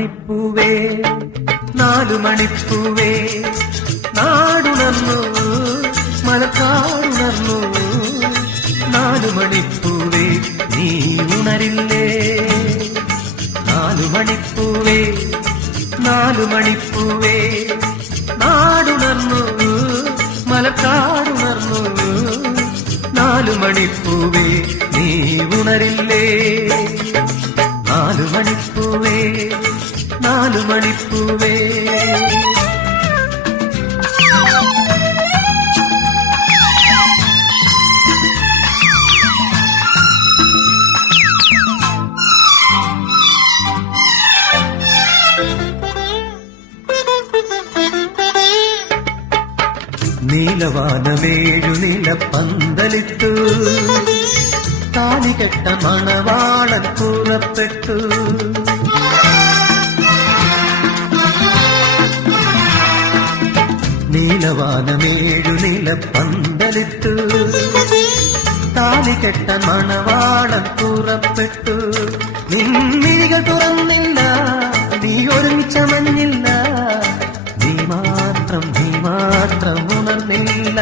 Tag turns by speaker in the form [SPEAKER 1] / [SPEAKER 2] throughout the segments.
[SPEAKER 1] മണിപ്പൂവേ നാലു മണിപ്പൂവേ നാടുണർന്നു മലക്കാടുണർന്നു നാലു മണിപ്പൂവേ നീ ഉണരില്ലേ? നാലു മണിപ്പൂവേ നാലു മണിപ്പൂവേ നാടുണർന്നു മലക്കാടുണർന്നു നാലു മണിപ്പൂവേ നീ ഉണരില്ലേ? മണിപ്പൂവേ നാലു മണിപ്പൂവേ നീലവാനമേഴു നില പന്തലിത്തു താലികെട്ട മണവാളൻ പുറപ്പെട്ടു നീലവാനമേഴു നില താലി കെട്ട മണവാളം പുറപ്പെട്ടു നിന്നിഴികൾ തുറന്നില്ല നീ ഒരുമിച്ചമഞ്ഞില്ല നീ മാത്രം നീ മാത്രം ഉണർന്നില്ല.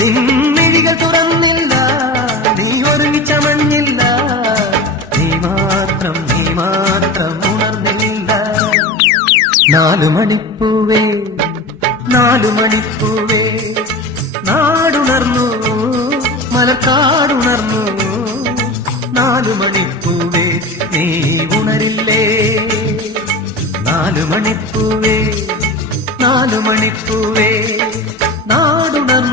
[SPEAKER 1] നിന്നിഴികൾ തുറന്നില്ല നീ ഒരുമിച്ചമഞ്ഞില്ല നീ മാത്രം നീ മാത്രം ഉണർന്നില്ല. നാലു മണിപ്പൂവേ നാലു മണിപ്പൂവേ നാടുണർന്നു മലക്കാടുണർന്നു നാലു മണിപ്പൂവേ നീ ഉണരില്ലേ? നാലു മണിപ്പൂവേ നാലു മണിപ്പൂവേ നാടുണർന്നു. മല